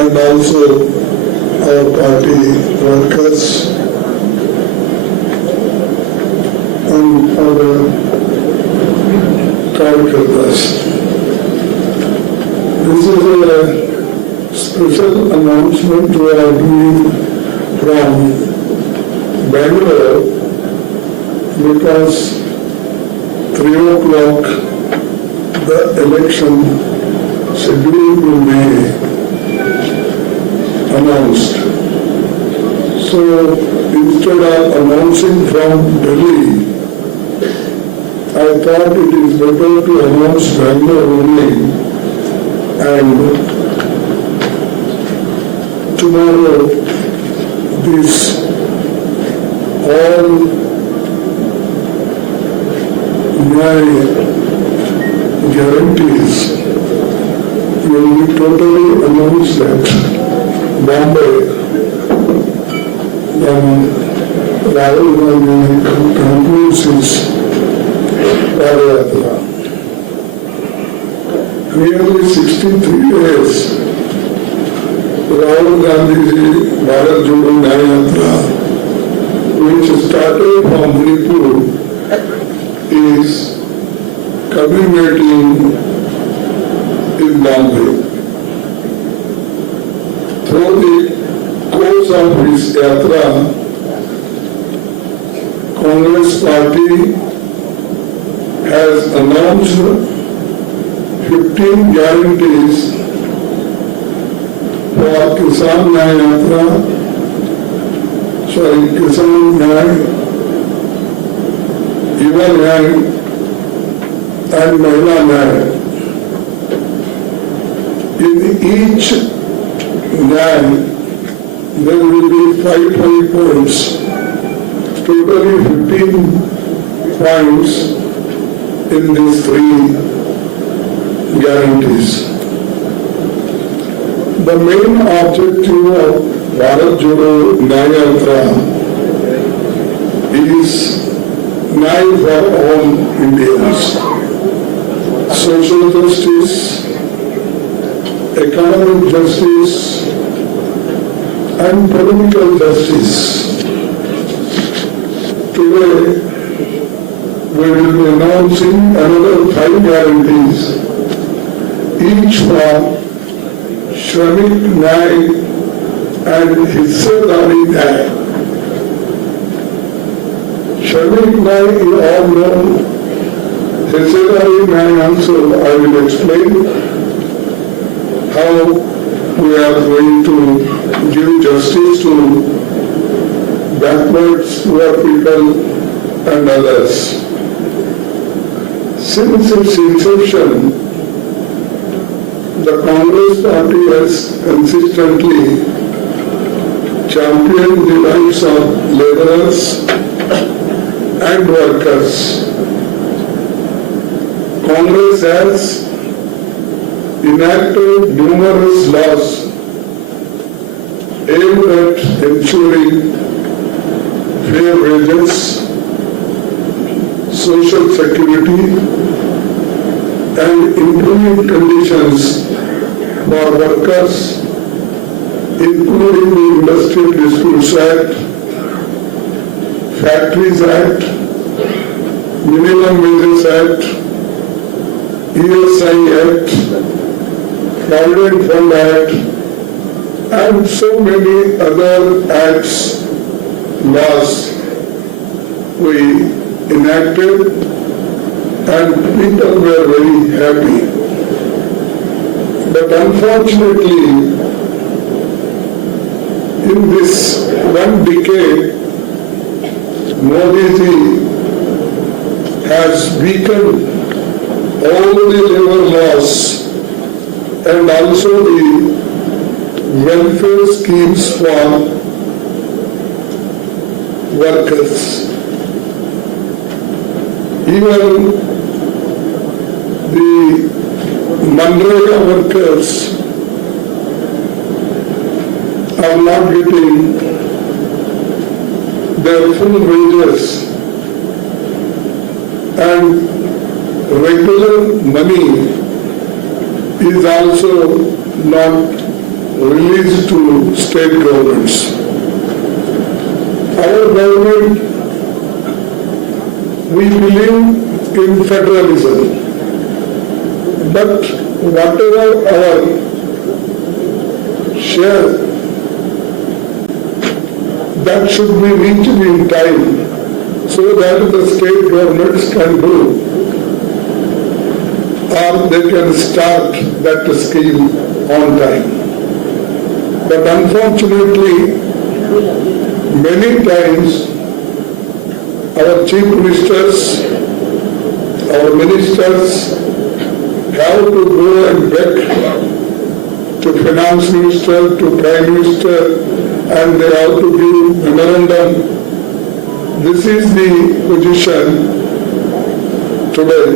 and also our party workers and other कार्यकर्तास. This is a special announcement we are doing from Bangalore because 3 o'clock the election schedule will be announced. So instead of announcing from Delhi, I thought it is better to announce Bangalore only, and tomorrow this all my guarantees will be totally announced at Bombay when Rahul Gandhi concludes his Padayatra. Nearly 63 days Rahul Gandhi's Bharat Jodo Yatra, which started from Manipur, is culminating in Bombay. Through the course of his yatra, Congress party has announced 15 guarantees for Kisan Yatra, Kisan Nyay, Yuva Nyay and Mahila Nyay. In each Nyay, there will be 5 points, totally 15 points in these 3 guarantees. The main objective of Bharat Jodo Yatra is Nyay for all Indians, social justice, economic justice, and political justice. Today, we will be announcing another 5 guarantees, each for Shramik Nyay and Hissadari Nyay. Shramik Nyay you all know, Hissadari Nyay also I will explain how we are going to give justice to backwards poor people and others. Since its inception, the Congress party has consistently championed the rights of laborers and workers. Congress has enacted numerous laws aimed at ensuring fair wages, social security, and improving conditions for workers, including the Industrial Disputes Act, Factories Act, Minimum Wages Act, ESI Act, Provident Fund Act, and so many other acts, laws we enacted, and people were very happy. But unfortunately, in this 1 decade, Modi ji has weakened all the labor laws and also the welfare schemes for workers. Even the Manrega workers are not getting their full wages, and regular money is also not released to state governments. Our government, we believe in federalism, but whatever our share, that should be reached in time so that the state governments can do, or they can start that scheme on time. But unfortunately, many times our chief ministers, our ministers have to go and beg to finance minister, to prime minister, and they have to give memorandum. This is the position today,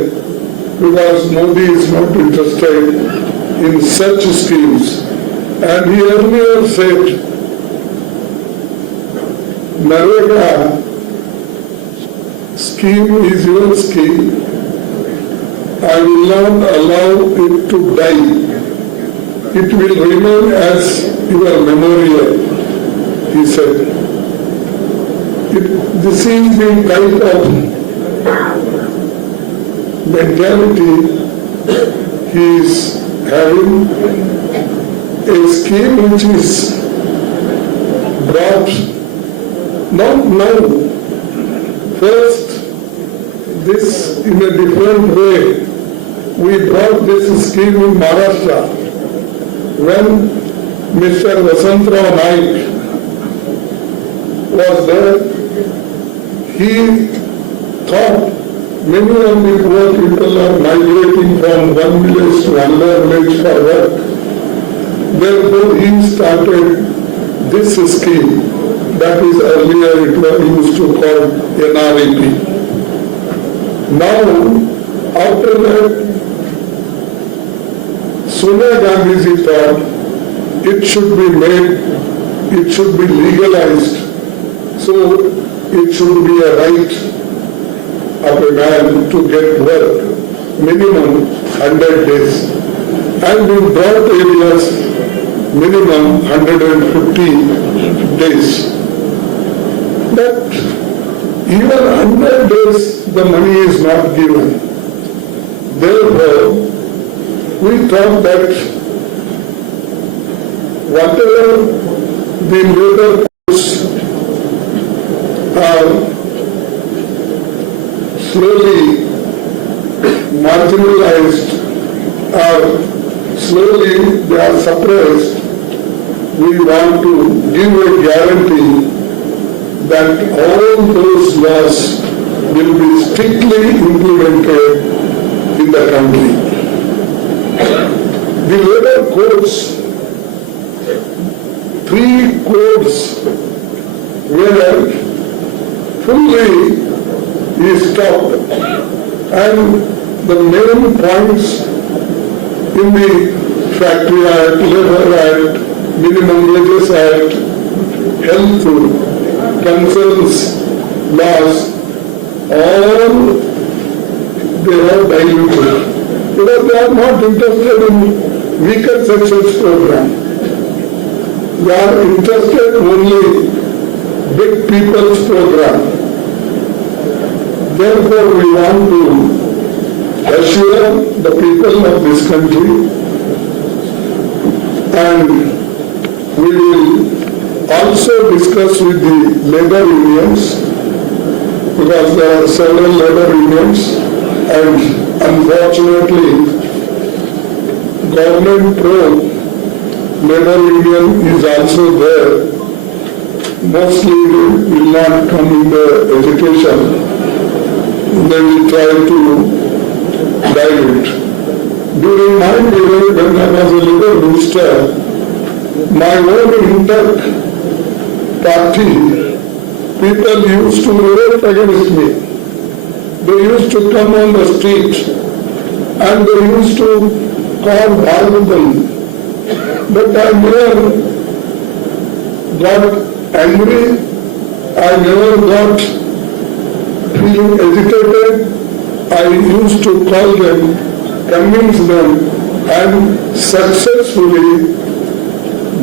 because Modi is not interested in such schemes. And he earlier said, Narega scheme is your scheme. I will not allow it to die. It will remain as your memorial, he said. This is the type of mentality he is having. A scheme which is brought not now. First, this in a different way. We brought this scheme in Maharashtra when Mr. Vasantrao Naik was there. He thought many of the poor people are migrating from one village to another village for work. Therefore, he started this scheme that is earlier it was used to call NREP. Now, after that, Sonia Gandhiji thought it should be made, it should be legalized, so it should be a right of a man to get work, minimum 100 days. And in broad areas, minimum 150 days. But even 100 days, the money is not given. Therefore, we thought that whatever the labor costs are slowly marginalized or slowly they are suppressed, we want to give a guarantee that all those laws will be strictly implemented in the country. The labor codes, 3 codes were fully stopped, and the main points in the Factory Act, Labour Act, Minimum Wages Act, Health Concerns laws, all they are diluted because they are not interested in weaker sections program. They are interested only big people's program. Therefore, we want to assure the people of this country, and we will also discuss with the labor unions, because there are several labor unions, and unfortunately, government pro labor union is also there. Mostly they will not come in the education. They will try to dilute. During my period, when I was a labor minister, my own intact party, people used to revolt against me. They used to come on the street and they used to call Bhagavatam. But I never got angry, I never got feeling agitated. I used to call them, convince them, and successfully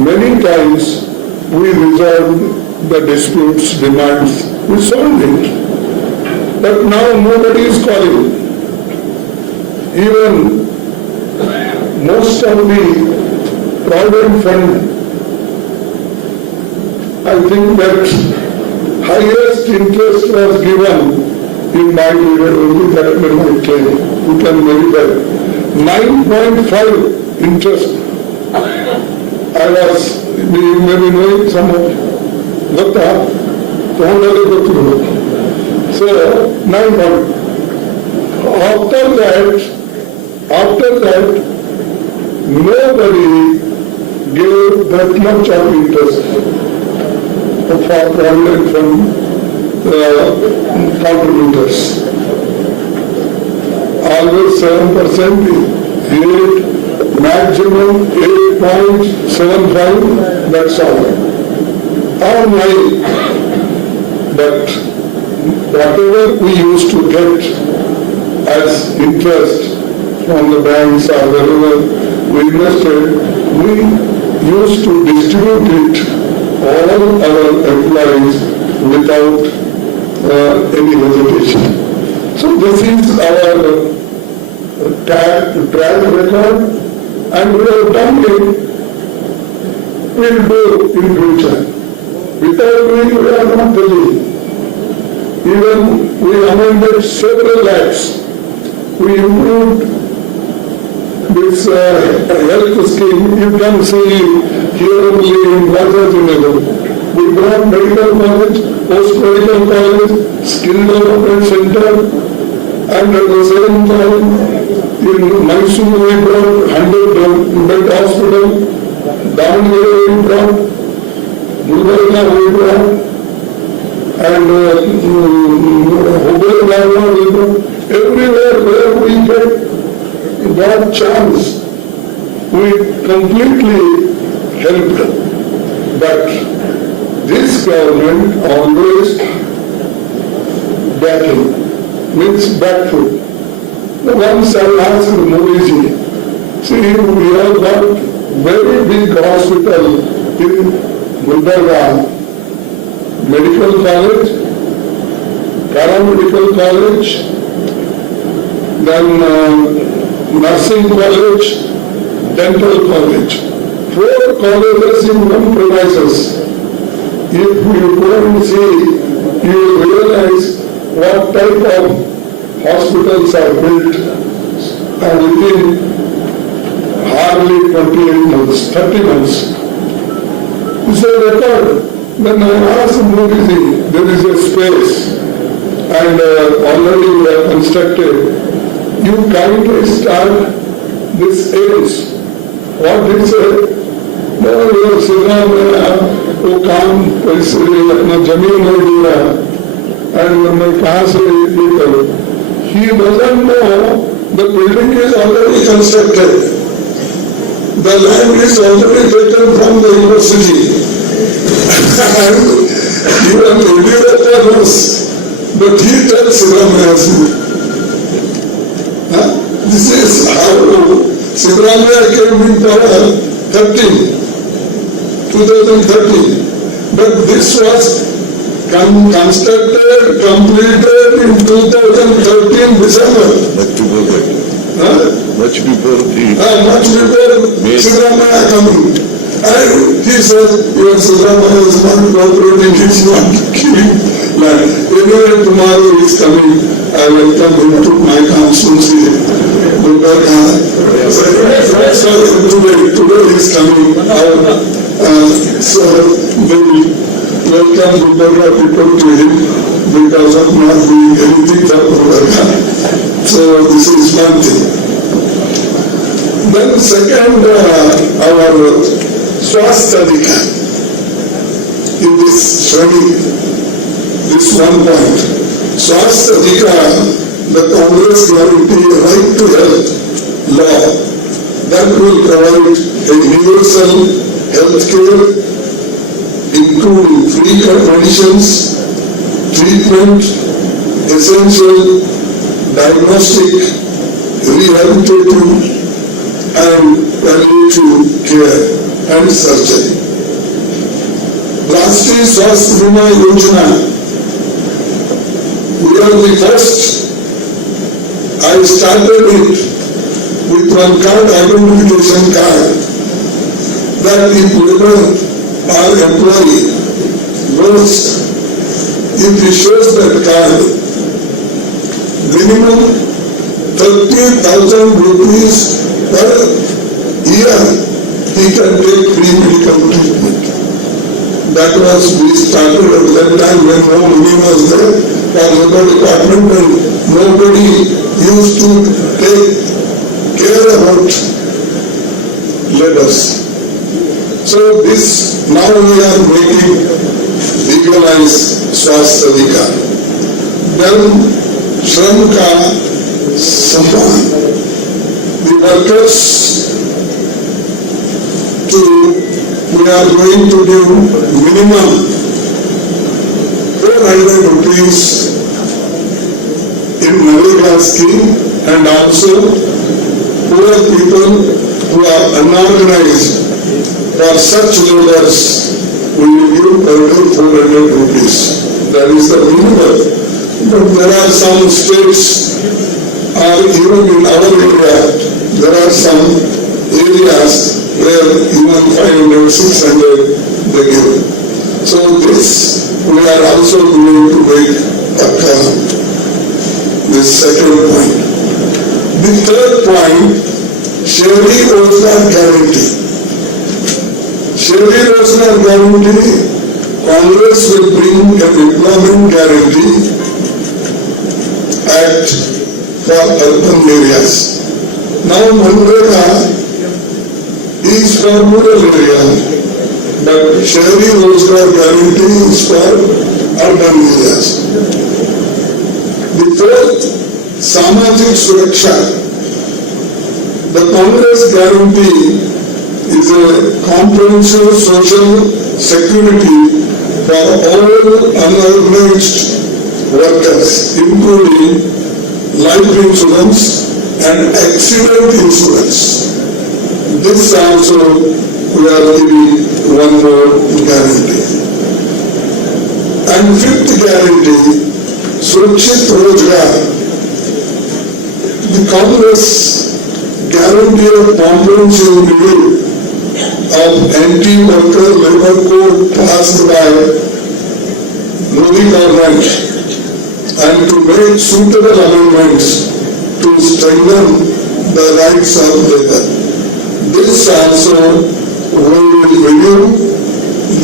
Many times we resolved the disputes, demands, we solved it. But now nobody is calling. Even most of the Provident Fund, I think that highest interest was given in my period, only that my claim. You can verify. 9.5 interest. I was, you may be knowing some of so 9 point. After that, nobody gave that much of interest for Provident Fund contributors. Always 7%, 8, maximum 8.75, that's all. All right. But whatever we used to get as interest from the banks or wherever we invested, we used to distribute it all our employees without any hesitation. So this is our track record, and we have done it. We'll do in future. Without doing, we are not doing. Even we amended several acts. We improved this health scheme. You can see here only in Rajajinagar. We brought medical college, post-medical college, skill development center, and at the same time in Mysore we brought 100-bed hospital, Davangere we brought, Gulbarga we brought, and Hubballi we brought. Everywhere where we get that chance, we completely helped. But this government always backing, means back foot. Once I asked Modiji, see, we have got very big hospital in Gulbarga, medical college, paramedical college, then nursing college, dental college. 4 colleges in one premises. If you go and see, you will realize what type of hospitals are built within hardly 28 months, 30 months. It's a record. When I asked Modiji, there is a space and already we have constructed. You kindly start this age. What did he say? No, you are Siddhartha, वो काम पैसे अपना जमीन नहीं दिया and मैं कहाँ से ये करूँ? He doesn't know the building is already constructed. The land is already taken from the university. You are the but he tells Siddhartha. This is how Siddhartha came in power 2013. But this was constructed, completed in 2013 December. Much before Siddhartha coming. And he said, your Siddhartha is not cooperating, he is not giving land. Anyway, tomorrow he is coming. I welcome him to my constituency. Today he is coming. So they will welcome Gulbarga people to him because of not doing anything for Gulbarga. So this is one thing. Then second, our Swasthadika in this study, this one point. Swasthadika, the Congress guarantee right to health law that will provide a universal health care, including free medicines, treatment, essential diagnostic, rehabilitative and palliative care and surgery. Rashtriya Swasthya Bima Yojana, we are the first. I started it with one card, identification card, that if labor or employee goes, if he shows that card, minimum 30,000 rupees per year, he can take free medical treatment. That was, we started at that time when no money was there for labor department and nobody used to take care about laborers. So this, now we are making legalized Swasthya Bima. Then Shram Ka Samman, the workers we are going to give minimum 400 rupees in Rmega scheme, and also poor people who are unorganized, for such laborers we will give per day 400 rupees. That is the minimum. But there are some states, or even in our area, there are some areas where even 500, 600 they give. So this we are also going to make this second point. The third point, Shehri Rozgar Guarantee. Shehri Rozgar Guarantee, Congress will bring an employment guarantee act for urban areas. Now Manrega is for rural area, but Shehri Rozgar Guarantee is for urban areas. The fourth, Samajik Suraksha. The Congress guarantee is a comprehensive social security for all unorganized workers, including life insurance and accident insurance. This also we are giving one more guarantee. And fifth guarantee, Surakshit Rozgar. The Congress guarantee of comprehensive review of anti-worker labor code passed by Modi government, and to make suitable amendments to strengthen the rights of labor. This also we will review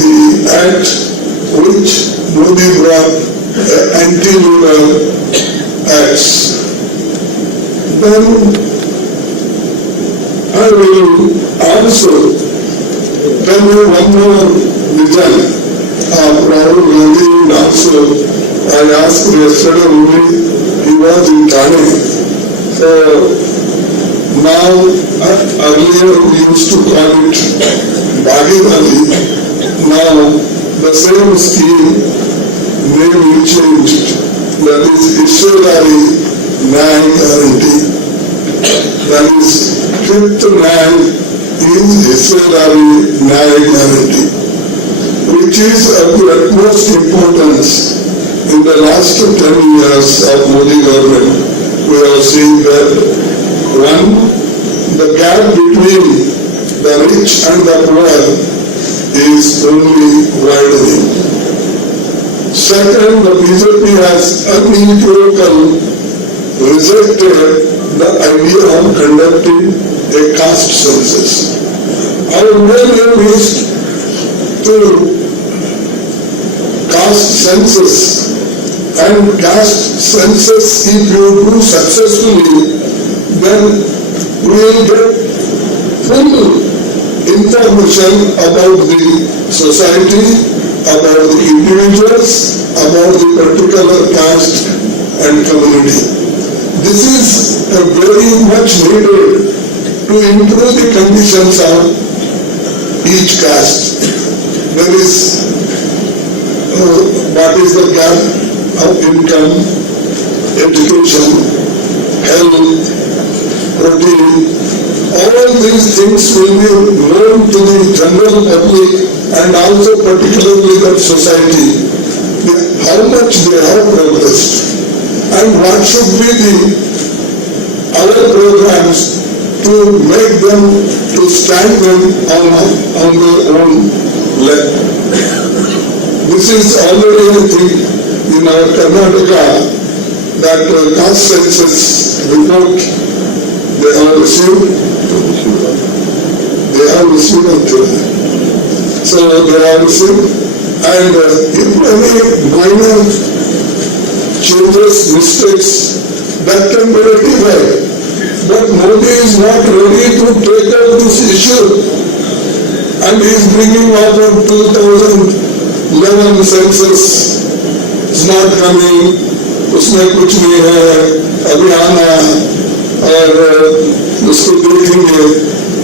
the act which Modi brought, anti-labor acts. Then I will also tell you one more vision of Rahul Gandhi, and also I asked yesterday only, he was in Thane. So now, earlier we used to call it Bhagirati. Now the same scheme name will changed. That is Ishwarari Nyay Guarantee. That is fifth man is Ishwarari Nyay Guarantee, which is of the utmost importance. In the last 10 years of Modi government, we have seen that one, the gap between the rich and the poor is only widening. Second, the BJP has unequivocally rejected the idea of conducting a caste census. Our main aim is to caste census, and caste census, if you do successfully, then we will get full information about the society, about the individuals, about the particular caste and community. This is very much needed to improve the conditions of each caste. There is what is the gap of income, education, health, protein, all these things will be known to the general public and also particularly that society, how much they have progressed and what should be our programs to make them, to stand them on their own leg. This is already a thing in our Karnataka that caste census report they have received. So they have received, and if any minor changes, mistakes, that can be rectified. But Modi is not ready to take up this issue, and he is bringing out of 2011 census. It's not coming. उसमें कुछ नहीं है, अभी आना और उसको देखेंगे.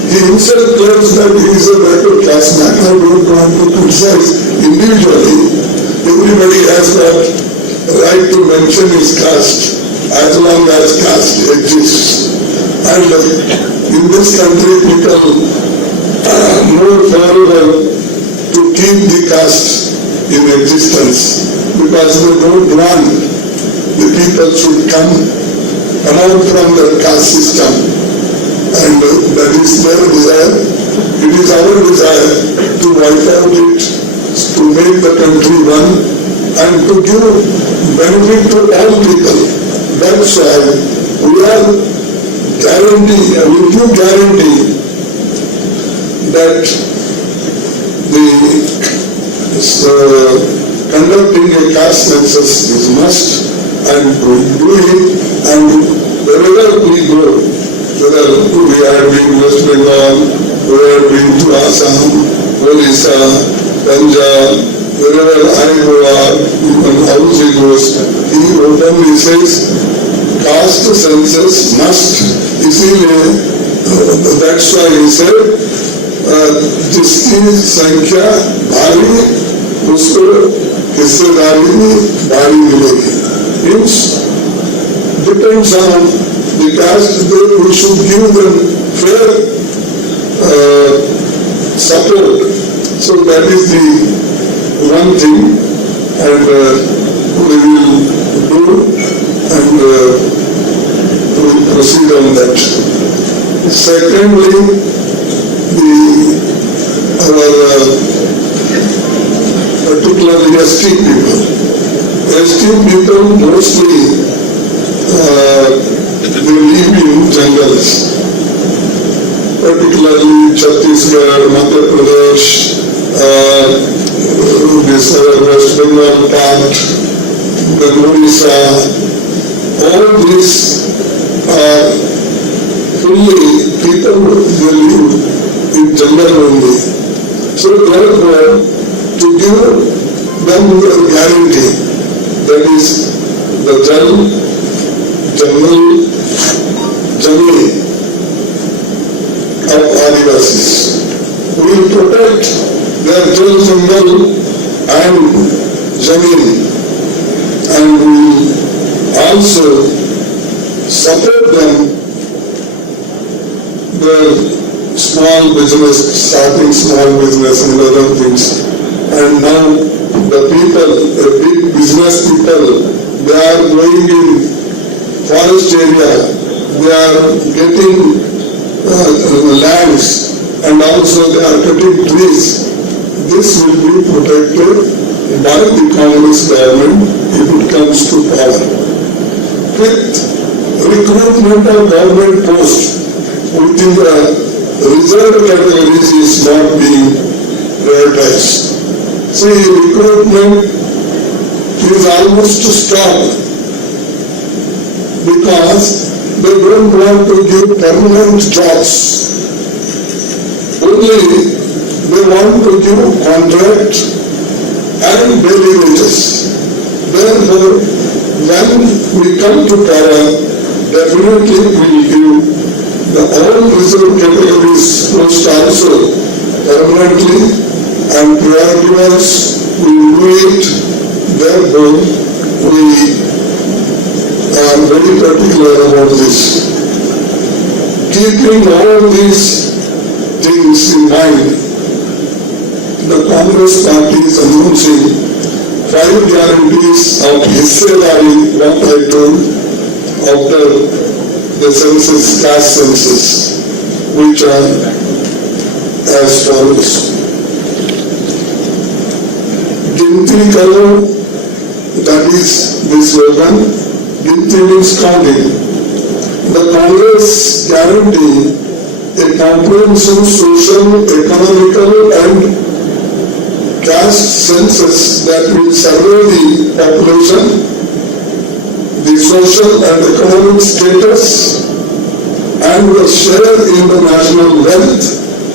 He himself claims that he is a better class man. I don't want to criticize individually. Everybody has got right to mention his caste as long as caste exists. And in this country, people more forever to keep the caste in existence because they don't want the people should come out from the caste system, and that is their desire. It is our desire to wipe out it, to make the country one, and to give benefit to all people. That's why we are guarantee that conducting a caste census is must, and do it, and wherever we go, whether we are in West Bengal, we are in to Assam, Odisha, Punjab, wherever I go, even house he goes, he openly says, caste census must. That's why he said, जिसकी संख्या भारी उसको हिस्सेदारी में भारी मिलेगी. Means depends on the caste. We should give them fair support. So that is the one thing, and we will do, and we will proceed on that. Secondly, our particularly ST people. ST people mostly they live in jungles, particularly Chhattisgarh, Madhya Pradesh, this West Bengal part, the Odisha. All these are fully people they live in jungle only. So therefore, to give them a guarantee, that is the jungle of Adivasis. We will protect their jungle and Jameen, and we will also support them their small business, starting small business and other things. And now the people, the big business people, they are going in forest area, they are getting lands, and also they are cutting trees. This will be protected by the Congress government if it comes to power. With recruitment of government posts within the reserved categories is not being prioritized. See, recruitment is almost stopped because they don't want to give permanent jobs. Only they want to give contract and daily wages. Therefore, when we come to power, definitely we will give the all reserved categories post also permanently, and priority ones we will do it. Therefore, we are very particular about this. Keeping all these things in mind, the Congress party is announcing 5 guarantees of Hissedari, what I told, after the census, caste census, which are as follows. Ginti Karo, that is the slogan, Ginti means counting. The Congress guarantee a comprehensive social, economical and caste census that will survey the population, the social and economic status, and the share in the national wealth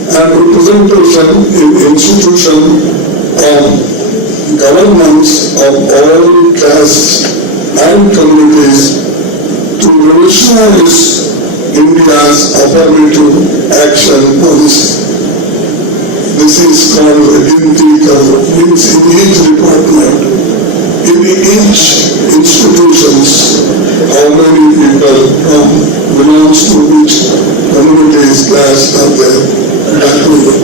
and representation in institutions of governments of all castes and communities to revolutionize India's affirmative action policy. This is called a Ginti Karo, means in each department, in each institutions, how many people belongs to which communities, class are there, that way.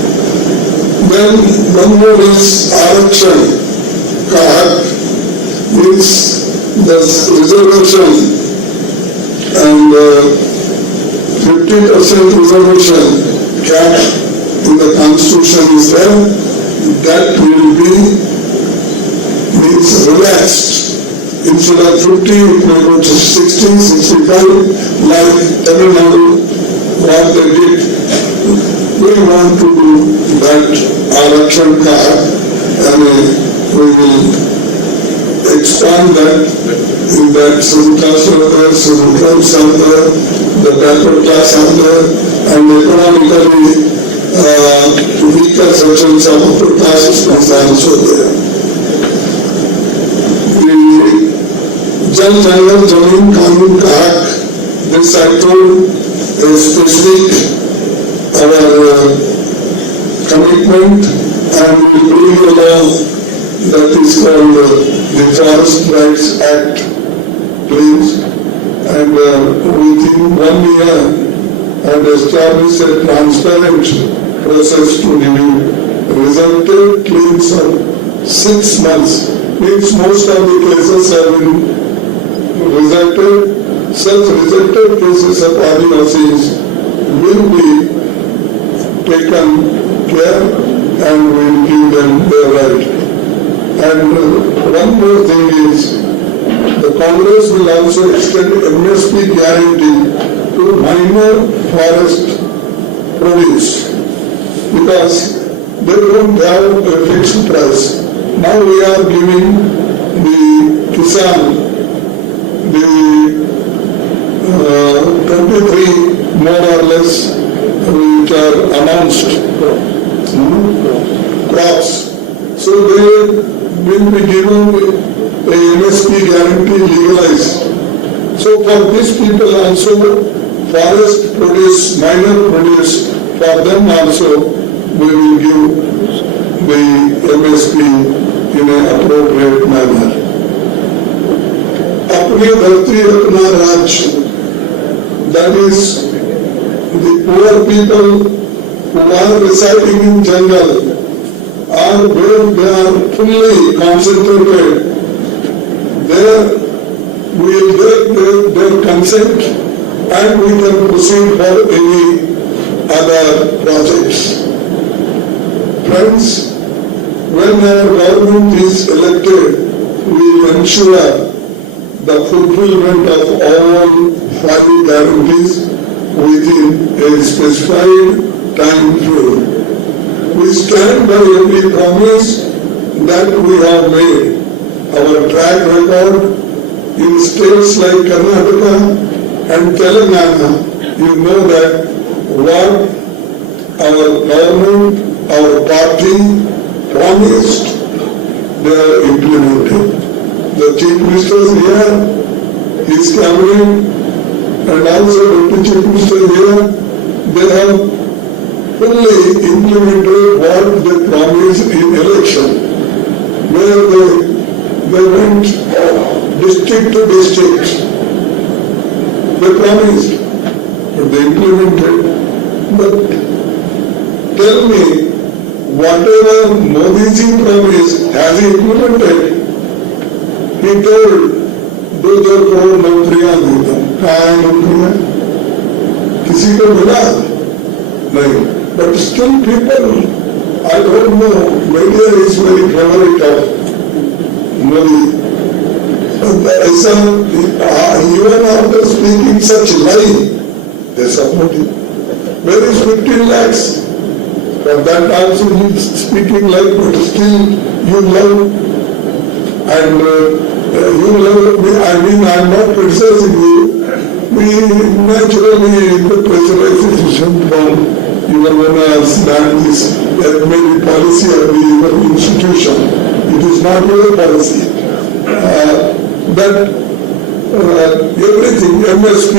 Then one more is Arakshan Card, means the reservation and 50% reservation cap in the constitution is there, that will be means relaxed. Instead of 50, it may go to 60, 65, like Tamil Nadu, what they did. We want to do that Arakshan card, and we will expand that in that some class are there, some clubs are there, the backward class are there, and economically weaker sections of upper classes are also there. The Jal Jangal Jameen Kanun ka Hak, this I told a specific our commitment, and we bring a law that is called the Forest Rights Act, please, and within 1 year and establish a transparent process to review. Resulted claims of 6 months, means most of the cases have been rejected. Such rejected cases of Adivasis will be taken care and will give them their right. And one more thing is, the Congress will also extend MSP guarantee to minor forest produce, because they don't have a fixed price. Now we are giving the Kisan the 23 more or less which are announced crops. So they will be given a MSP guarantee legalized. So for these people also, forest produce, minor produce, for them also we will give the MSP in an appropriate manner. Apne dharti apna raj, that is the poor people who are residing in jungle, are where they are fully concentrated. There we will get their consent and we can proceed for any other projects. Friends, when our government is elected, we will ensure the fulfillment of all 5 guarantees within a specified time frame. We stand by every promise that we have made. Our track record in states like Karnataka and Telangana, you know that what our government, our party promised, they are implementing. The Chief Minister is here, his cabinet, and also Deputy Chief Minister here, they have fully implemented what they promised in election, where they went district to district. They promised, but they implemented implemented. But tell me, whatever Modi ji promised, has he implemented? He told, 2,000 crore नौकरियां देता, कहाँ है नौकरियां? किसी को मिला? नहीं. But still people, I don't know, media is very favorite of Modi. ऐसा even after speaking such lie, they support him. Where is 15 lakhs? For that also he is speaking like, but still you love, and you love me. I mean, I am not criticizing you. We naturally, the pressurization from your owners and this, that may be policy of your institution. It is not your policy. That everything, MSP,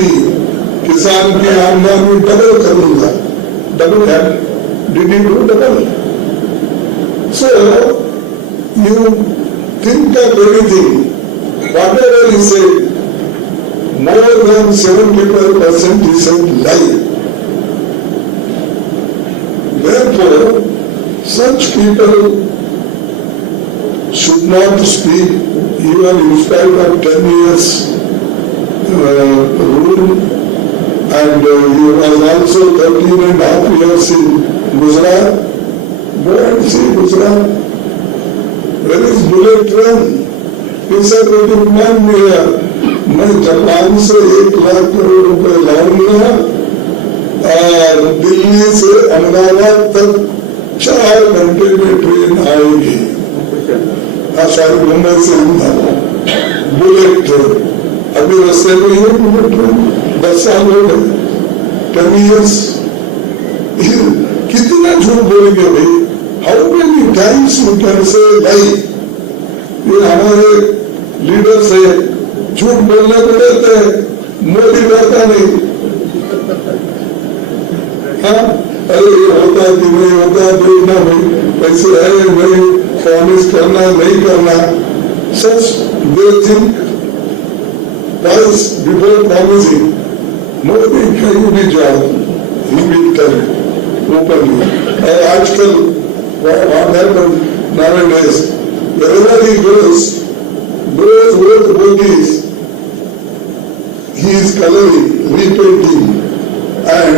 किसान की आमदनी double करूंगा. Double that. Did you do double? So, you think of everything. Whatever he said, more than 75% he said lie. Therefore, such people should not speak even in spite of 10 years rule, and he was also 13.5 years in Gujarat. Go and see Gujarat. Where is bullet train? He said, man, मैं Japan से 1 लाख करोड़ रुपए लाऊंगा और दिल्ली से अहमदाबाद तक 4 घंटे में train आएगी. शायद मुंबई से अहमदाबाद बुलेट ट्रेन. अभी रास्ते में ही बुलेट ट्रेन 10 साल हो गए, 10 years. कितना झूठ बोलेंगे भाई? How many times you can say lie? ये हमारे लीडर्स है, झूठ बोलने को देते हैं, मोदी डरता नहीं. हाँ, अरे ये होता कि नहीं होता, देखना भाई, पैसे आए भाई, प्रॉमिस करना नहीं करना. Such they think twice before promising. Modi कहीं भी जाओ, he will tell openly. आजकल what happened nowadays, wherever he goes, those old bogies, he is coloring, repainting, and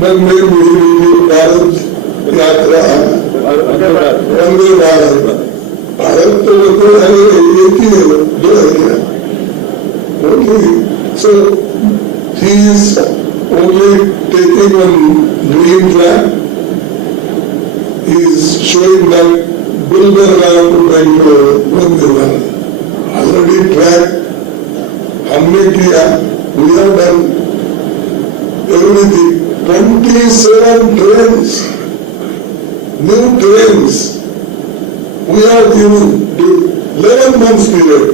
Vande Bharat यात्रा, वंदे भारत. भारत तो बोलते हैं एक ही है, 2 है क्या? Only. So he is only taking one green flag. He is showing that Gulbarga to Bangalore, Vande Bharat. Already track हमने किया, we have done everything. 27 trains, new trains. We have given 11 months period.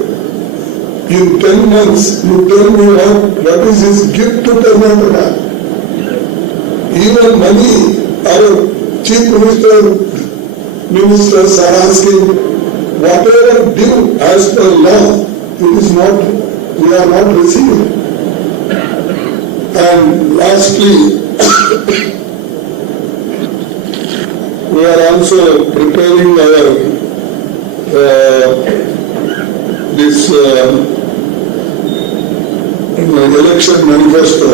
In 10 months, you tell me what is his gift to Karnataka? Even money, our chief ministers are asking, whatever due as per law, it is not, we are not receiving. And lastly, we are also preparing our this election manifesto.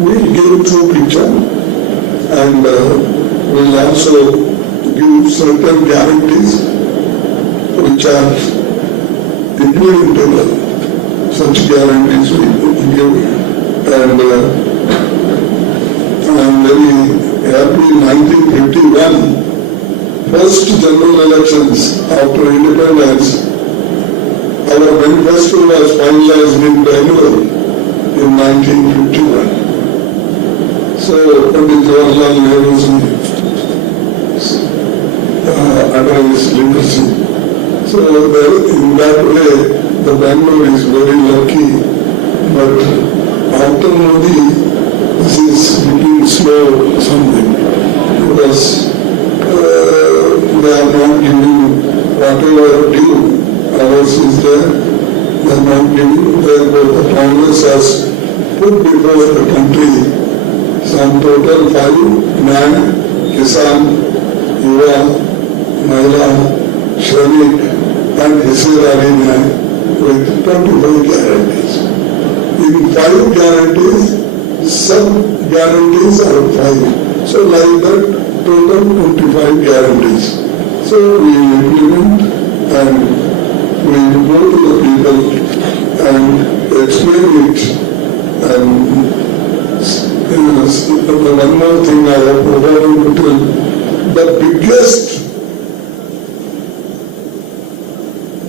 We give true picture, and we'll also give certain guarantees which are implementable. Such guarantees we give, and I'm very happy. 1951, first general elections after independence, our manifesto was finalized in Bangalore in 1951. So, Pandit Jawaharlal Nehuru's under his leadership. So, in that way, the Bangalore is very lucky. But after Modi, this is looking slow something, because they are not giving whatever due. Ours is there, they are not giving. Therefore, the Congress has put before the country some total 5 Nyaya, Kisan, Yuva, Mahila, Shramik and Hissedari Nyaya with 25 guarantees. In 5 guarantees, some guarantees are 5. So like that, total 25 guarantees. So we implement and we go to the people and explain it. And one more thing I have forgotten to tell. The biggest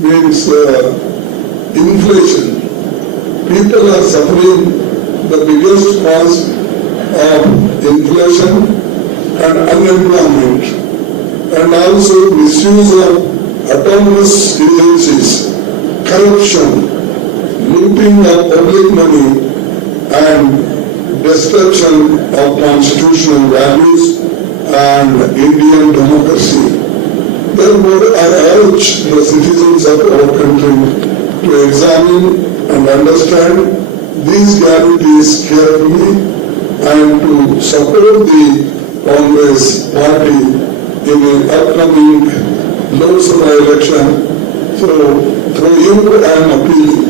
means inflation. People are suffering the biggest cause of inflation and unemployment, and also misuse of autonomous agencies, corruption, looting of public money, and destruction of constitutional values and Indian democracy. Therefore, I urge the citizens of our country to examine and understand these guarantees carefully and to support the Congress party in the upcoming Lok Sabha election. So, through you I am appealing.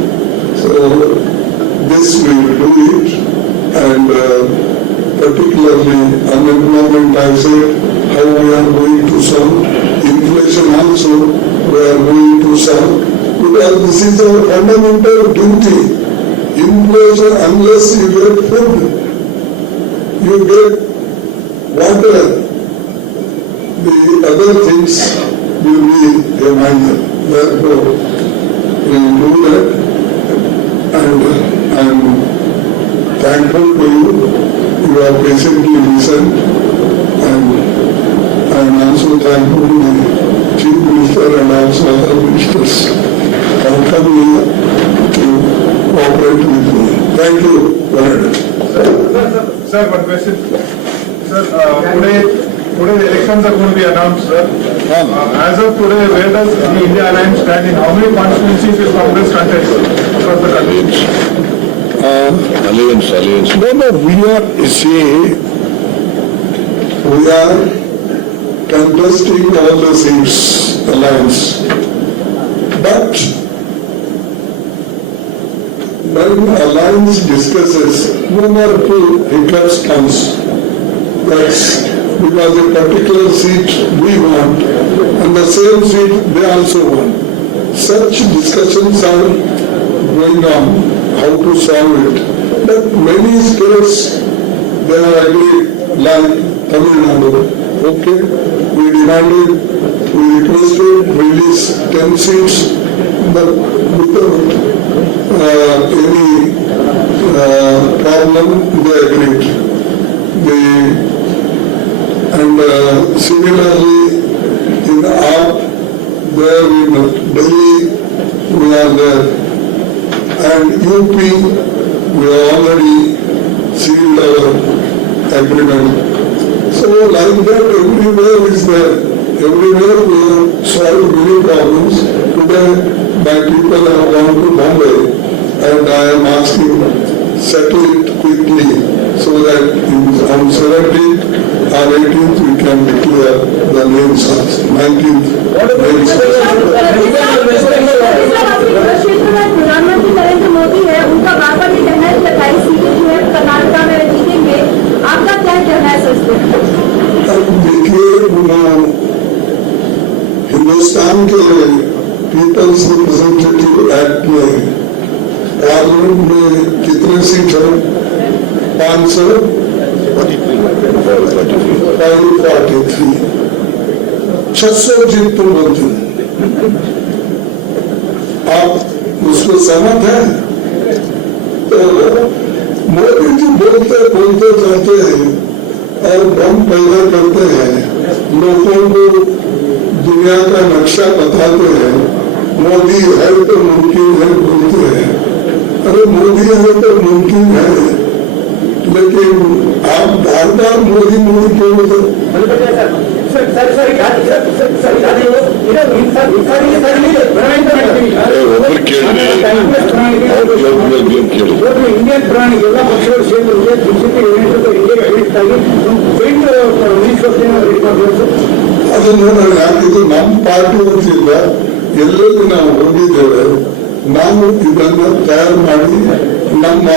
So, this we will do it, and particularly unemployment, I said, how we are going to solve. Inflation also, we are going to solve. Because this is our fundamental duty. Inflation, unless you get food, you get water, the other things will be a minor. Therefore, we will do that, and I am thankful to you. You have patiently listened, and I am also thankful to the Chief Minister and also other ministers for coming here to cooperate with me. Thank you, Lord. Sir, one question. Sir, today the elections are going to be announced, sir. As of today, where does the India Alliance stand in how many constituencies will Congress contest across the country? Alliance. No, we are, you see, we are contesting all the seats, alliance. But when alliance discusses, one or two hiccups comes. That's because a particular seat we want, and the same seat they also want. Such discussions are going on, how to solve it. But many states, they are agreed, like Tamil Nadu. Okay, we demanded, we requested release 10 seats, but without any problem, they agreed. Similarly, in AAP, there in Delhi, we are there. And UP, we have already sealed our agreement. So like that, everywhere is there. Everywhere we have solved many problems. Today, my people have gone to Bombay, and I am asking, settle it quickly, so that on 17th or 18th we can declare the names of 19th names. प्रधानमंत्री नरेंद्र मोदी है, उनका बार बार ये कहना है कि 28 सीटें जो है कर्नाटक में जीतेंगे, आपका क्या कहना है सर? देखिए, हिंदुस्तान के पीपल्स रिप्रेजेंटेटिव एक्ट में पार्लियामेंट में कितने सीट है? 543, 600 जीत तुम बोलते हैं। आप उसको सहमत है? तो मोदी जी बोलते जाते हैं और बम पैदा करते हैं, लोगों को दुनिया का नक्शा बताते हैं। मोदी है तो मुमकिन है बोलते हैं। अरे मोदी है तो मुमकिन है, लेकिन आप बार बार मोदी क्यों बोलते? ಒಬ್ಬರು ಕೇಳಿದ್ರೆ ಅವ್ರ ಕೇಳಿದ್ರೆ ಇವತ್ತು ಇಂಡಿಯನ್ ಪ್ರಾಣಿ ಎಲ್ಲ ಪಕ್ಷಗಳು ಸೇರಿದ್ರೆ ಬಿಜೆಪಿ ಯೂನಿಟ್ ಇಂಡಿಯಾಗೆ ಅಡಿಕ್ಟ್ ಆಗಿ ಪೇಂಟ್ ವಿಶ್ವಸೇನೆ ರೆಡಿ ಮಾಡಬೇಕು. ಅದು ನೋಡೋಣ. ಇದು ನಮ್ಮ ಪಾರ್ಟಿ ವತಿಯಿಂದ ಎಲ್ಲರಿಗೂ ನಾವು ಹೋಗಿದ್ದೇವೆ. ನಾವು ಇದನ್ನ ತಯಾರು ಮಾಡಿ ನಮ್ಮ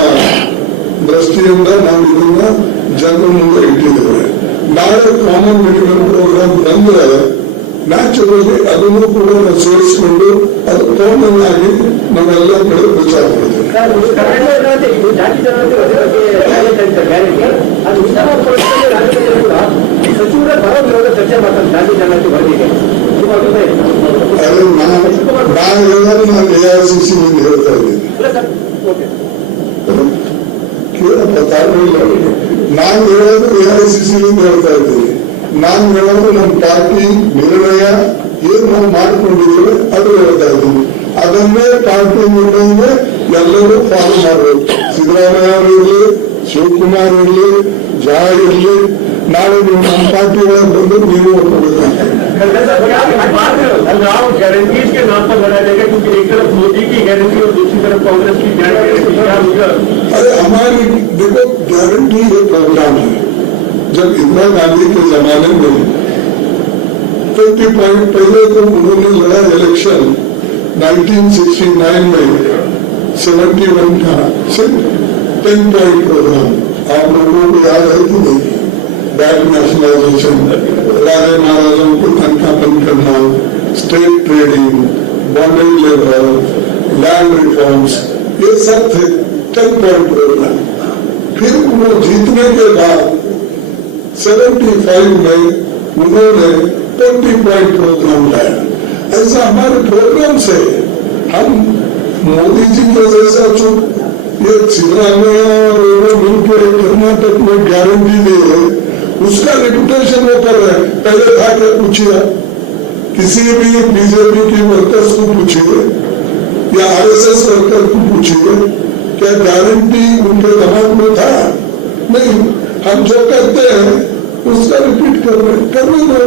ದೃಷ್ಟಿಯಿಂದ ನಾವು ಇದನ್ನ ಜನರ ಮುಂದೆ ಇಟ್ಟಿದ್ದೇವೆ. ನಾಳೆ ಕಾಮನ್ ಮಿನಿಮಮ್ ಪ್ರೋಗ್ರಾಮ್ ಬಂದ್ರೆ ನ್ಯಾಚುರಲಿ ಅದನ್ನು ಕೂಡ ನಾವು ಸೇರಿಸಿಕೊಂಡು ಅದು ಕಾಮನ್ ಆಗಿ ನಾವೆಲ್ಲ ಕಡೆ ಪ್ರಚಾರ ಮಾಡ್ತೇವೆ. ಸಚಿವರ ಬರೋದ್ರೊಳಗೆ ಚರ್ಚೆ ಮಾಡ್ತಾರೆ ಜಾತಿ ಜನತೆ ವರದಿಗೆ. ಅದೇ ನಾನು ಹೇಳೋದು ನಾನು AICC ನಿಂದ ಹೇಳ್ತಾ ಇದ್ದೀನಿ. ಕೇಳಪ್ಪ, ತಾಳ್ಮೆಯಿಲ್ಲ. ನಾನು ಹೇಳೋದು AICC ನಿಂದ ಹೇಳ್ತಾ ಇದ್ದೀನಿ. ನಾನು ಹೇಳೋದು ನಮ್ಮ ಪಾರ್ಟಿ ನಿರ್ಣಯ ಏನ್ ನಾವು ಮಾಡಿಕೊಂಡಿದ್ದೇವೆ ಅದು ಹೇಳ್ತಾ ಇದ್ದೀನಿ. ಅದನ್ನೇ ಪಾರ್ಟಿ ನಿರ್ಣಯ ಎಲ್ಲರೂ ಫಾಲೋ ಮಾಡಬೇಕು. ಸಿದ್ದರಾಮಯ್ಯ ಅವರು ಇರಲಿ, ಶಿವಕುಮಾರ್ ಇರಲಿ, ಜಾ ಇರಲಿ, ನಾಳೆ ನೀವು ನಮ್ಮ ಪಾರ್ಟಿ ಒಳಗೆ ಬಂದು ನೀವು ಒಪ್ಪಿಕೊಳ್ಳಿ. गारंटीज के नाम पर लड़ा जाएगा क्योंकि एक तरफ मोदी की गारंटी और दूसरी तरफ कांग्रेस की गारंटी. अरे हमारी देखो गारंटी ये प्रोग्राम है. जब इंदिरा गांधी के जमाने में 20 पॉइंट पहले तो उन्होंने लड़ा इलेक्शन 1969 में 71 का सिर्फ 10 पॉइंट प्रोग्राम. आप लोगों को याद है कि नहीं? बैंक नेशनलाइजेशन, राजे महाराजों को धन का बंद करना, state trading, bondage labour, land reforms, ये सब थे 10 पॉइंट प्रोग्राम. फिर वो जीतने के बाद 75 में उन्होंने 20 पॉइंट प्रोग्राम लाया. ऐसा हमारे प्रोग्राम से हम मोदी जी के जैसा जो ये सिद्धरामैया और मिलकर कर्नाटक में गारंटी दे उसका रेपुटेशन वो कर रहे हैं. पहले था क्या पूछिए, किसी भी बीजेपी के वर्कर्स को पूछिए या RSS वर्कर को पूछिए, क्या गारंटी उनके दिमाग में था? नहीं. हम जो करते हैं उसका रिपीट करने दो,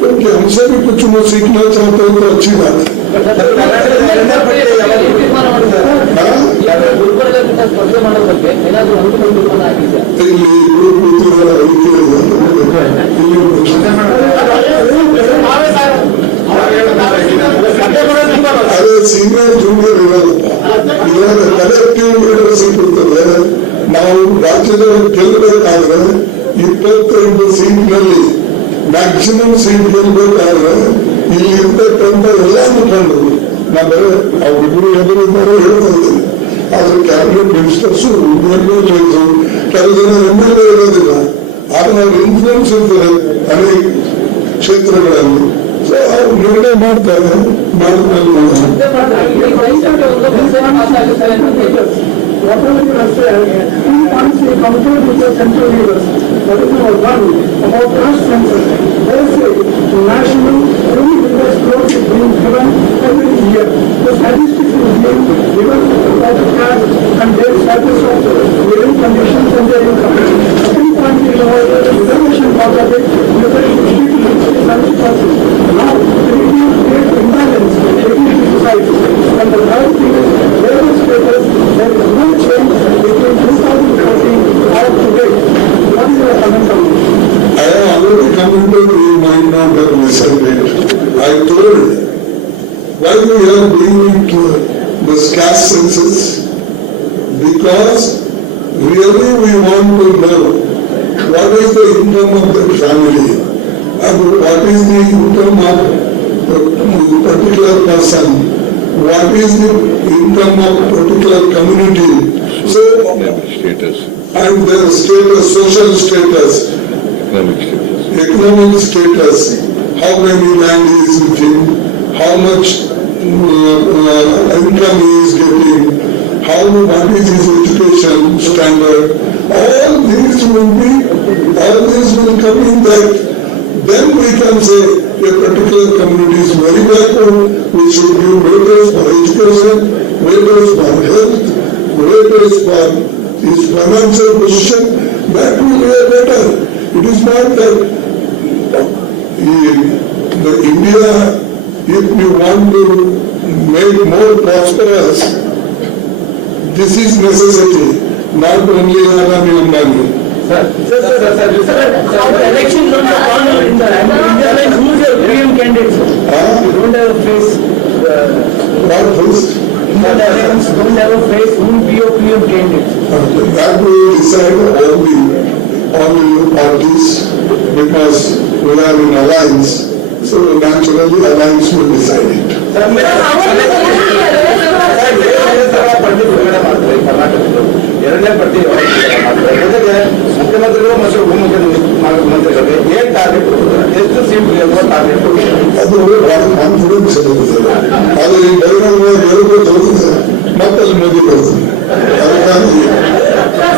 क्योंकि हमसे भी कुछ वो सीखना चाहते हैं तो अच्छी बात है. ಅದೇ ಸೀನಿಯರ್ ಜೂನಿಯರ್ ಇರೋದಪ್ಪ. ಇವಾಗ ಕಲೆಕ್ಟಿವ್ ಲೀಡರ್ಶಿಪ್ ಇರ್ತದೆ. ನಾವು ರಾಜ್ಯದಲ್ಲಿ ಗೆಲ್ಲಬೇಕಾದ್ರೆ 25 ಸೀಟ್ನಲ್ಲಿ ಮ್ಯಾಕ್ಸಿಮಮ್ ಸೀಟ್ ಗೆಲ್ಲಬೇಕಾದ್ರೆ ಇಲ್ಲಿ ಇರ್ತಕ್ಕಂಥ ಎಲ್ಲ ಮುಖಂಡರು ನಾವೆಲ್ಲ ಅವರಿಬ್ಬರು ಎದುರಿದ್ದಾರೆ ಹೇಳ್ತಾ ಇದ್ದೀವಿ. ಆದ್ರೆ ಕ್ಯಾಬಿನೆಟ್ ಮಿನಿಸ್ಟರ್ಸು MLAs ಕೆಲವು ಜನ MLA ಇರೋದಿಲ್ಲ. ಆದ್ರೆ ಅವ್ರ ಇನ್ಫ್ಲೂಯೆನ್ಸ್ ಇರ್ತದೆ ಅನೇಕ ಕ್ಷೇತ್ರಗಳಲ್ಲಿ. ಸೊ ಅವ್ರು ನಿರ್ಣಯ ಮಾಡ್ತಾರೆ. ಮಾಡಿದ್ಮೇಲೆ whatever you have said, once you compare with the central leaders, that is number one, about caste census. They say the national every village growth is being given every year. The statistics is being given about the caste and their status of living conditions and their income. Second point is about the reservation part of it, you say 60-70%. Now, it will create imbalance within the society. And the third thing is labor status, there is no change between 2013 or today. What is your comment on this? I have already commented, you might not have listened it. I told why we are doing to this caste census, because really we want to know what is the income of the family and what is the income of a particular person, what is the income of a particular community. So, status, and their status, social status, economic status, how many land he is within, how much income he is getting, what is his education standard. All these will come in that. Then we can say a particular community is very backward, we should give weightage for education, weightage for health, weightage for his financial position. That will be better. It is not that the India, if you want to make more prosperous, This is necessity, not only Adani Ambani. Sir, elections don't go on in the India line. Who is your PM candidate? You don't have a face. Not first. India elections don't have a face. Who will be your PM candidate? That will decide all the parties because we are in alliance. So naturally alliance will decide it. ಎರಡನೇ ಪಟ್ಟಿ ಜೊತೆಗೆ ಮುಖ್ಯಮಂತ್ರಿಗಳು ಮತ್ತು ಉಪಮುಖ್ಯಮಂತ್ರಿಗಳಿಗೆ ಏನ್ target ಕೊಡ್ತಾರೆ, ಎಷ್ಟು seat target ಕೊಡ್ತಾರೆ? ಅದು ಕಾನ್ಫಿಡೆನ್ಸ್ ಇರುತ್ತೆ. ಅದು ಈ ಬಹಿರಂಗ ಹೇಳ್ಬೋದು ಹೋಗುತ್ತೆ ಮತ್ತೆ ಅಲ್ಲಿ ಮೋದಿ ಬರ್ತಾರೆ.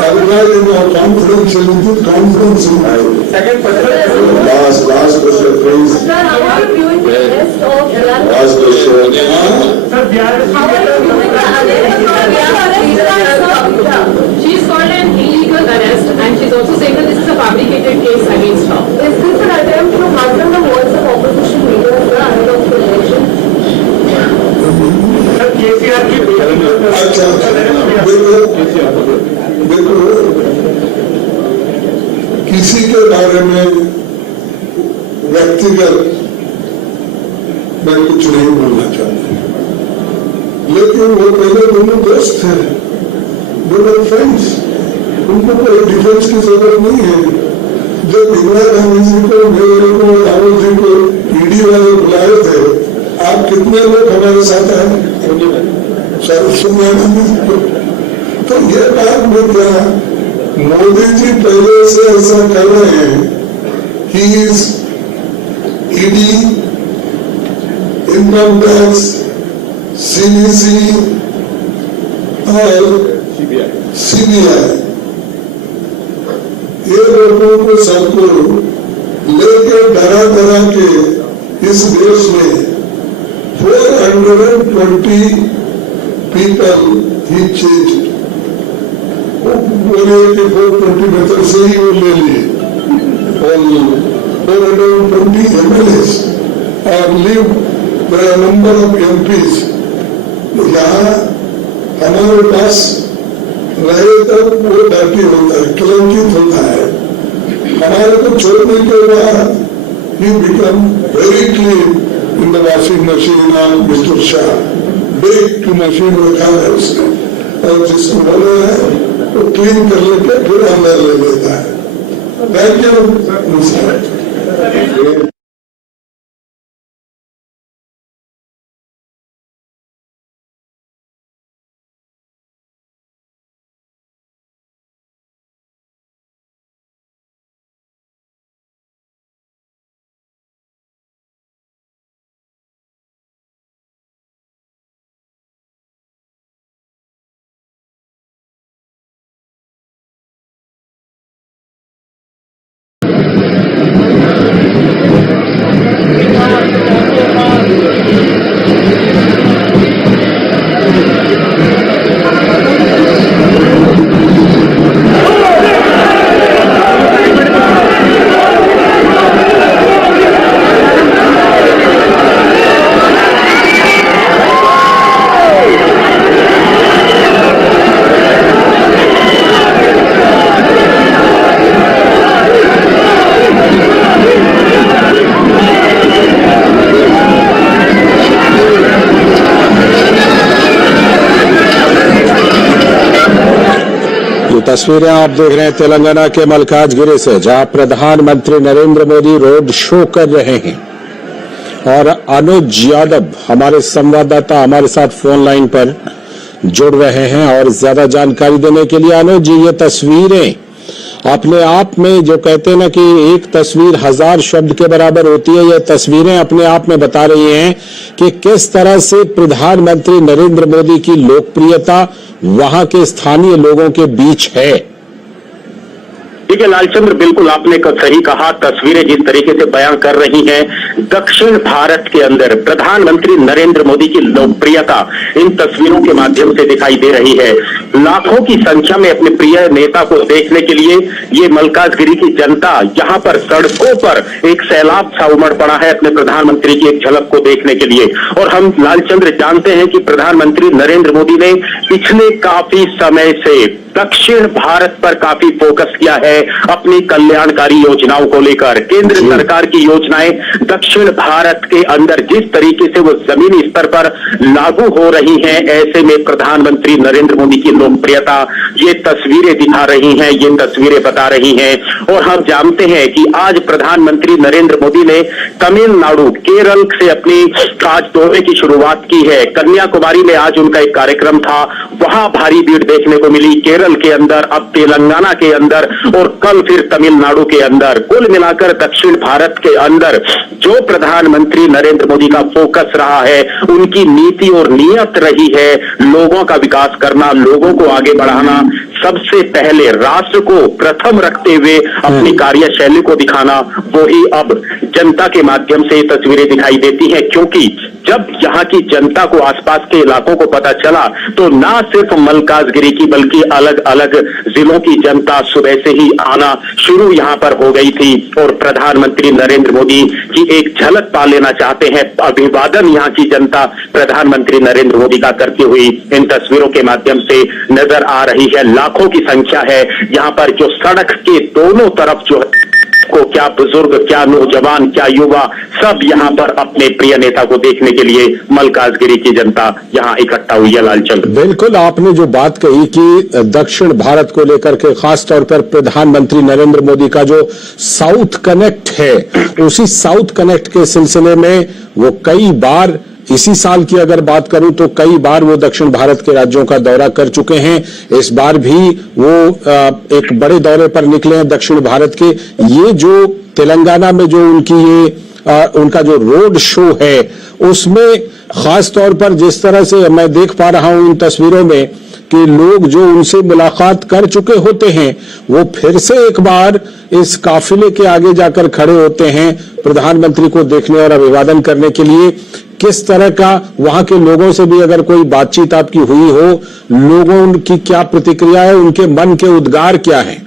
ಅದಕ್ಕಾಗಿ ನಾವು ಕಾನ್ಫಿಡೆನ್ಸ್ ಇಲ್ಲಿದ್ದು ಕಾನ್ಫಿಡೆನ್ಸ್ ಸೆಕೆಂಡ್ ಪಟ್ಟಿ last question please. Sir, how are you viewing the arrest of Last question. How are you viewing the arrest? She is called an illegal arrest and she is also saying that this is a fabricated case against her. Is this an attempt to muzzle the voice of opposition leaders ahead of the election? अच्छा देखो किसी के बारे में व्यक्तिगत मैं कुछ नहीं बोलना चाहता, लेकिन वो पहले दोनों दोस्त थे, दोनों फ्रेंड्स, उनको कोई डिफेंस की जरूरत नहीं है। जब इंदिरा गांधी जी को, नेहरू को, राहुल जी को ईडी वाले बुलाए थे, आप कितने लोग हमारे साथ आए? तो ये बात में क्या, मोदी जी पहले से ऐसा कर रहे हैं। He is ED, income tax, CBC और सीबीआई, ये लोगों को सबको लेके डरा डरा के इस देश में 420 people he changed. बोले कि 420 में तो से ही वो ले लिए और 420 MLAs और leave the number of MPs. यहाँ हमारे पास रहे तब वो डर्टी होता है, कलंकित होता है। हमारे को छोड़ने के बाद he become very clean in the washing machine of Mr. Shah. Bake की मशीन रखा है उसने और जिसको बोला है वो क्लीन कर लेके फिर अंदर ले लेता है। Thank you. तस्वीरें आप देख रहे हैं तेलंगाना के मल्काजगिरी से, जहां प्रधानमंत्री नरेंद्र मोदी रोड शो कर रहे हैं और अनुज यादव हमारे संवाददाता हमारे साथ फोन लाइन पर जुड़ रहे हैं और ज्यादा जानकारी देने के लिए। अनुज जी, ये तस्वीरें अपने आप में, जो कहते हैं ना कि एक तस्वीर 1000 शब्द के बराबर होती है, ये तस्वीरें अपने आप में बता रही हैं कि किस तरह से प्रधानमंत्री नरेंद्र मोदी की लोकप्रियता वहां के स्थानीय लोगों के बीच है। देखिए लालचंद्र, बिल्कुल आपने सही कहा। तस्वीरें जिस तरीके से बयां कर रही हैं, दक्षिण भारत के अंदर प्रधानमंत्री नरेंद्र मोदी की लोकप्रियता इन तस्वीरों के माध्यम से दिखाई दे रही है। लाखों की संख्या में अपने प्रिय नेता को देखने के लिए ये मल्काजगिरी की जनता यहां पर सड़कों पर एक सैलाब सा उमड़ पड़ा है अपने प्रधानमंत्री की एक झलक को देखने के लिए। और हम लालचंद्र जानते हैं कि प्रधानमंत्री नरेंद्र मोदी ने पिछले काफी समय से दक्षिण भारत पर काफी फोकस किया है अपनी कल्याणकारी योजनाओं को लेकर। केंद्र सरकार की योजनाएं दक्षिण भारत के अंदर जिस तरीके से वो जमीनी स्तर पर लागू हो रही हैं, ऐसे में प्रधानमंत्री नरेंद्र मोदी की लोकप्रियता ये तस्वीरें दिखा रही हैं, ये तस्वीरें बता रही हैं। और हम जानते हैं कि आज प्रधानमंत्री नरेंद्र मोदी ने तमिलनाडु, केरल से अपनी आज दौरे की शुरुआत की है। कन्याकुमारी में आज उनका एक कार्यक्रम था, वहां भारी भीड़ देखने को मिली। केरल के अंदर, अब तेलंगाना के अंदर और कल फिर तमिलनाडु के अंदर। कुल मिलाकर दक्षिण भारत के अंदर जो प्रधानमंत्री नरेंद्र मोदी का फोकस रहा है, उनकी नीति और नीयत रही है लोगों का विकास करना, लोगों को आगे बढ़ाना, सबसे पहले राष्ट्र को प्रथम रखते हुए अपनी कार्यशैली को दिखाना, वही अब जनता के माध्यम से तस्वीरें दिखाई देती हैं। क्योंकि जब यहाँ की जनता को, आसपास के इलाकों को पता चला, तो ना सिर्फ मल्काजगिरी की बल्कि अलग अलग जिलों की जनता सुबह से ही आना शुरू यहाँ पर हो गई थी और प्रधानमंत्री नरेंद्र मोदी की एक झलक पा लेना चाहते हैं। अभिवादन यहाँ की जनता प्रधानमंत्री नरेंद्र मोदी का करती हुई इन तस्वीरों के माध्यम से नजर आ रही है। लाखों की संख्या है यहाँ पर, जो सड़क के दोनों तरफ जो को, क्या बुजुर्ग, क्या नौजवान, क्या युवा, सब यहाँ पर अपने प्रिय नेता को देखने के लिए मल्काजगिरी की जनता यहाँ इकट्ठा हुई है। लालचंद्र, बिल्कुल आपने जो बात कही कि दक्षिण भारत को लेकर के खास तौर पर प्रधानमंत्री नरेंद्र मोदी का जो साउथ कनेक्ट है, उसी साउथ कनेक्ट के सिलसिले में वो कई बार, इसी साल की अगर बात करूं तो कई बार वो दक्षिण भारत के राज्यों का दौरा कर चुके हैं। इस बार भी वो एक बड़े दौरे पर निकले हैं दक्षिण भारत के। ये जो तेलंगाना में जो उनका जो रोड शो है, उसमें खास तौर पर जिस तरह से मैं देख पा रहा हूं इन तस्वीरों में कि लोग जो उनसे मुलाकात कर चुके होते हैं, वो फिर से एक बार इस काफिले के आगे जाकर खड़े होते हैं प्रधानमंत्री को देखने और अभिवादन करने के लिए। किस तरह का वहां के लोगों से भी अगर कोई बातचीत आपकी हुई हो, लोगों की क्या प्रतिक्रिया है, उनके मन के उद्गार क्या हैं?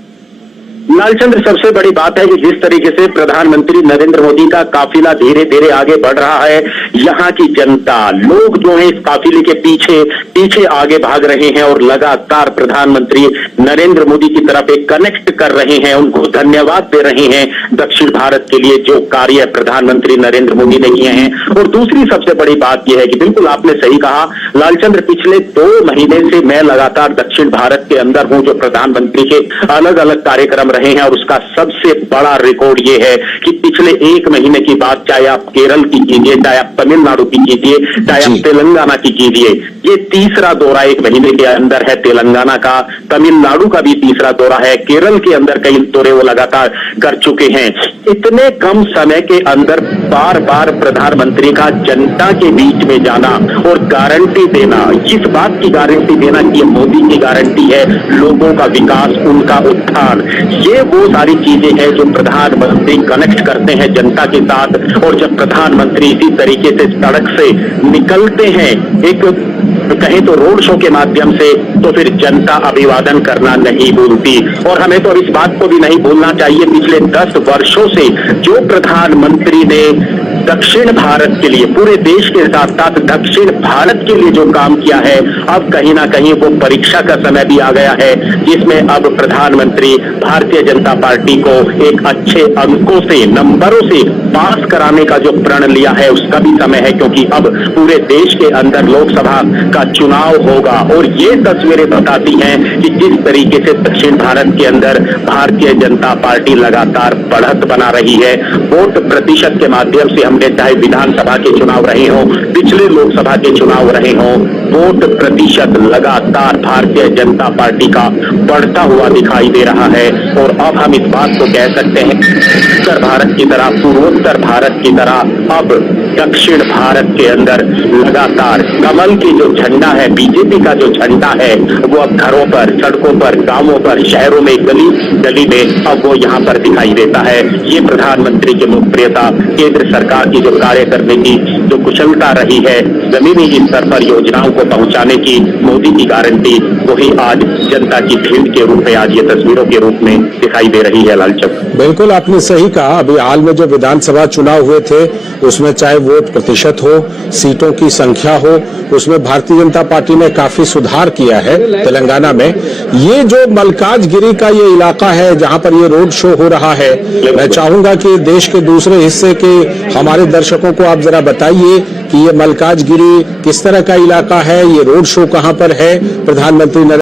लालचंद्र, सबसे बड़ी बात है कि जिस तरीके से प्रधानमंत्री नरेंद्र मोदी का काफिला धीरे धीरे आगे बढ़ रहा है, यहाँ की जनता, लोग जो है इस काफिले के पीछे पीछे आगे भाग रहे हैं और लगातार प्रधानमंत्री नरेंद्र मोदी की तरफ एक कनेक्ट कर रहे हैं, उनको धन्यवाद दे रहे हैं दक्षिण भारत के लिए जो कार्य प्रधानमंत्री नरेंद्र मोदी ने किए हैं। और दूसरी सबसे बड़ी बात यह है कि बिल्कुल आपने सही कहा लालचंद्र, पिछले 2 महीने से मैं लगातार दक्षिण भारत के अंदर हूं, जो प्रधानमंत्री के अलग अलग कार्यक्रम रहे हैं, और उसका सबसे बड़ा रिकॉर्ड ये है कि पिछले 1 महीने की बात, चाहे आप केरल की कीजिए, चाहे आप तमिलनाडु की कीजिए, चाहे आप तेलंगाना की कीजिए, ये तीसरा दौरा 1 महीने के अंदर है तेलंगाना का। तमिलनाडु का भी तीसरा दौरा है। केरल के अंदर कई दौरे वो लगातार कर चुके हैं। इतने कम समय के अंदर बार बार प्रधानमंत्री का जनता के बीच में जाना और गारंटी देना, इस बात की गारंटी देना कि मोदी की गारंटी है लोगों का विकास, उनका उत्थान, ये वो सारी चीजें हैं जो प्रधानमंत्री कनेक्ट करते हैं जनता के साथ। और जब प्रधानमंत्री इसी तरीके से सड़क से निकलते हैं, एक कहें तो रोड शो के माध्यम से, तो फिर जनता अभिवादन करना नहीं भूलती। और हमें तो अब इस बात को भी नहीं भूलना चाहिए, पिछले 10 वर्षों से जो प्रधानमंत्री ने दक्षिण भारत के लिए, पूरे देश के साथ साथ दक्षिण भारत के लिए जो काम किया है, अब कहीं ना कहीं वो परीक्षा का समय भी आ गया है, जिसमें अब प्रधानमंत्री भारतीय जनता पार्टी को एक अच्छे अंकों से, नंबरों से पास कराने का जो प्रण लिया है, उसका भी समय है। क्योंकि अब पूरे देश के अंदर लोकसभा का चुनाव होगा और ये तस्वीरें बताती हैं कि जिस तरीके से दक्षिण भारत के अंदर भारतीय जनता पार्टी लगातार बढ़त बना रही है। वोट प्रतिशत के माध्यम से हम में, चाहे विधानसभा के चुनाव रहे हों, पिछले लोकसभा के चुनाव रहे हों, वोट प्रतिशत लगातार भारतीय जनता पार्टी का बढ़ता हुआ दिखाई दे रहा है। और अब हम इस बात को कह सकते हैं, उत्तर भारत की तरह, पूर्वोत्तर भारत की तरह अब दक्षिण भारत के अंदर लगातार कमल की जो झंडा है, बीजेपी का जो झंडा है, वो अब घरों पर, सड़कों पर, गांवों पर, शहरों में, गली गली में अब वो यहाँ पर दिखाई देता है। ये प्रधानमंत्री की लोकप्रियता, केंद्र सरकार की जो कार्य करने की जो कुशलता रही है, जमीनी स्तर पर योजनाओं को पहुंचाने की मोदी की गारंटी, वही आज जनता की भीड़ के रूप में, आज ये तस्वीरों के रूप में दिखाई दे रही है। लालचक, बिल्कुल आपने सही कहा। अभी हाल में जो विधानसभा चुनाव हुए थे, उसमें चाहे वोट प्रतिशत हो, सीटों की संख्या हो, उसमें भारतीय जनता पार्टी ने काफी सुधार किया है। तेलंगाना में ये जो मलकाजगिरी का ये इलाका है जहां पर ये रोड शो हो रहा है, मैं चाहूंगा कि देश के दूसरे हिस्से के हमारे दर्शकों को आप जरा बताइए कि ये मलकाजगिरी किस तरह का इलाका है, ये रोड शो कहां पर है। प्रधानमंत्री